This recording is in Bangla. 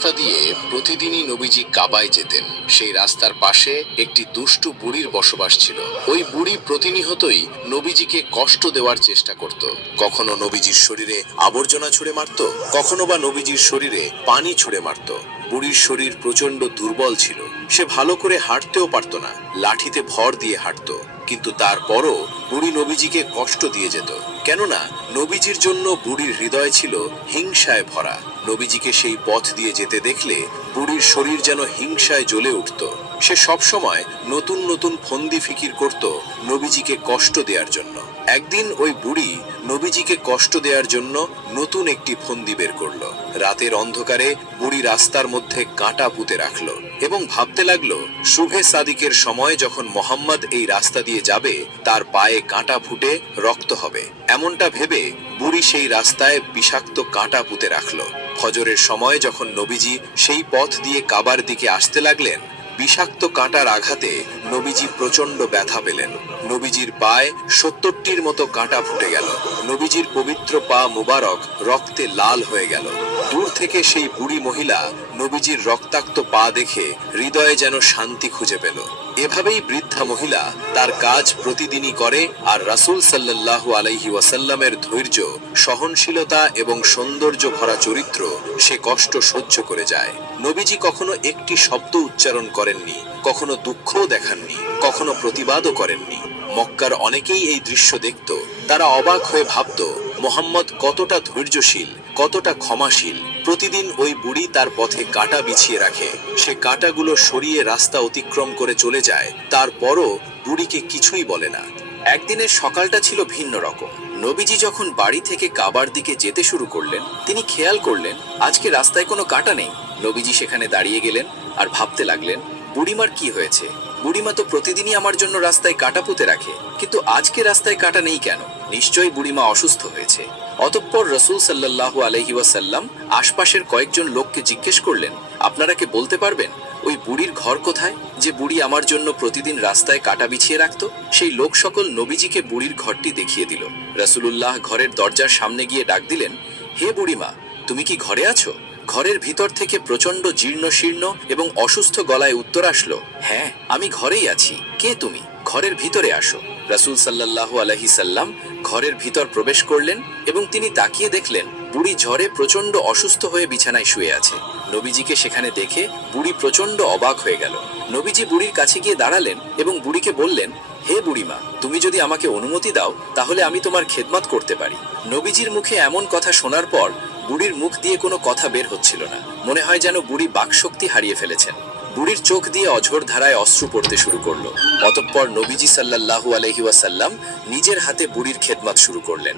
রাস্তা দিয়ে প্রতিদিনই নবীজি কাবায় যেতেন। সেই রাস্তার পাশে একটি দুষ্টু বুড়ির বসবাস ছিল। ওই বুড়ি প্রতিনিয়তই নবীজিকে কষ্ট দেওয়ার চেষ্টা করত। কখনো নবীজির শরীরে আবর্জনা ছুঁড়ে মারত, কখনো বা নবীজির শরীরে পানি ছুঁড়ে মারত। বুড়ির শরীর প্রচন্ড দুর্বল ছিল, সে ভালো করে হাঁটতেও পারত না, লাঠিতে ভর দিয়ে হাঁটত। কিন্তু তারপরও বুড়ি নবীজিকে কষ্ট দিয়ে যেত, কেননা নবীজির জন্য বুড়ির হৃদয় ছিল হিংসায় ভরা। নবীজিকে সেই পথ দিয়ে যেতে দেখলে বুড়ির শরীর যেন হিংসায় জ্বলে উঠত। সে সবসময় নতুন নতুন ফন্দি ফিকির করত নবীজিকে কষ্ট দেওয়ার জন্য। একদিন ওই বুড়ি নবীজিকে কষ্ট দেওয়ার জন্য নতুন একটি ফন্দি বের করলো। রাতের অন্ধকারে বুড়ি রাস্তার মধ্যে কাঁটা পুঁতে রাখলো এবং ভাবতে লাগলো, শুভে সাদিকের সময় যখন মোহাম্মদ এই রাস্তা দিয়ে যাবে তার পায়ে কাঁটা ফুটে রক্ত হবে। এমনটা ভেবে বুড়ি সেই রাস্তায় বিষাক্ত কাঁটা পুঁতে রাখলো। ফজরের সময় যখন নবীজি সেই পথ দিয়ে কাবার দিকে আসতে লাগলেন, বিষাক্ত কাঁটার আঘাতে নবীজি প্রচন্ড ব্যথা পেলেন। নবীজির পায়ে 70টির মতো কাঁটা ফুটে গেল। নবীজির পবিত্র পা মুবারক রক্তে লাল হয়ে গেল। দূর থেকে সেই বুড়ি মহিলা নবীজির রক্তাক্ত পা দেখে হৃদয়ে যেন শান্তি খুঁজে পেল। এভাবেই বৃদ্ধা মহিলা তার কাজ প্রতিদিনই করে, আর রাসূল সাল্লাল্লাহু আলাইহি ওয়াসাল্লামের ধৈর্য, সহনশীলতা এবং সৌন্দর্য ভরা চরিত্র সে কষ্ট সহ্য করে যায়। নবীজি কখনো একটি শব্দ উচ্চারণ করেননি, কখনো দুঃখও দেখাননি, কখনো প্রতিবাদও করেননি। মক্কার অনেকেই এই দৃশ্য দেখত, তারা অবাক হয়ে ভাবত মোহাম্মদ কতটা ধৈর্যশীল, কতটা ক্ষমাশীল। প্রতিদিন ওই বুড়ি তার পথে কাঁটা বিছিয়ে রাখে, সে কাঁটাগুলো সরিয়ে রাস্তা অতিক্রম করে চলে যায়, তারপরও বুড়িকে কিছুই বলে না। একদিনের সকালটা ছিল ভিন্ন রকম। নবীজি যখন বাড়ি থেকে কাবার দিকে যেতে শুরু করলেন, তিনি খেয়াল করলেন আজকে রাস্তায় কোনো কাঁটা নেই। নবীজি সেখানে দাঁড়িয়ে গেলেন আর ভাবতে লাগলেন, বুড়িমার কি হয়েছে? বুড়িমা তো প্রতিদিনই আমার জন্য রাস্তায় কাঁটা পুঁতে রাখে, কিন্তু আজকে রাস্তায় কাঁটা নেই কেন? নিশ্চয়ই বুড়িমা অসুস্থ হয়েছে। অতঃপর রাসূল সাল্লাল্লাহু আলাইহি ওয়াসাল্লাম আশপাশের কয়েকজন লোককে জিজ্ঞেস করলেন, আপনারা কি বলতে পারবেন ওই বুড়ির ঘর কোথায়, যে বুড়ি আমার জন্য প্রতিদিন রাস্তায় কাঁটা বিছিয়ে রাখত? সেই লোক সকল নবীজিকে বুড়ির ঘরটি দেখিয়ে দিল। রাসূলুল্লাহ ঘরের দরজার সামনে গিয়ে ডাক দিলেন, হে বুড়িমা, তুমি কি ঘরে আছো? ঘরের ভিতর থেকে প্রচন্ড জীর্ণ শীর্ণ এবং অসুস্থ গলায় উত্তর আসলো, হ্যাঁ, আমি ঘরেই আছি। কে তুমি? ঘরের ভিতরে আসো। রাসূল সাল্লাল্লাহু আলাইহি সাল্লাম ঘরের ভিতর প্রবেশ করলেন এবং তিনি তাকিয়ে দেখলেন বুড়ি জ্বরে প্রচন্ড অসুস্থ হয়ে বিছানায় শুয়ে আছে। নবীজিকে সেখানে দেখে বুড়ি প্রচন্ড অবাক হয়ে গেল। নবীজি বুড়ির কাছে গিয়ে দাঁড়ালেন এবং বুড়িকে বললেন, হে বুড়িমা, তুমি যদি আমাকে অনুমতি দাও তাহলে আমি তোমার খেদমত করতে পারি। নবীজির মুখে এমন কথা শোনার পর বুড়ির মুখ দিয়ে কোনো কথা বের হচ্ছিল না। মনে হয় যেন বুড়ি বাকশক্তি হারিয়ে ফেলেছেন। বুড়ির চোখ দিয়ে অঝোর ধারায় অশ্রু পড়তে শুরু করলো। অতঃপর নবীজি সাল্লাল্লাহু আলাইহি ওয়াসাল্লাম নিজের হাতে বুড়ির খেদমত শুরু করলেন।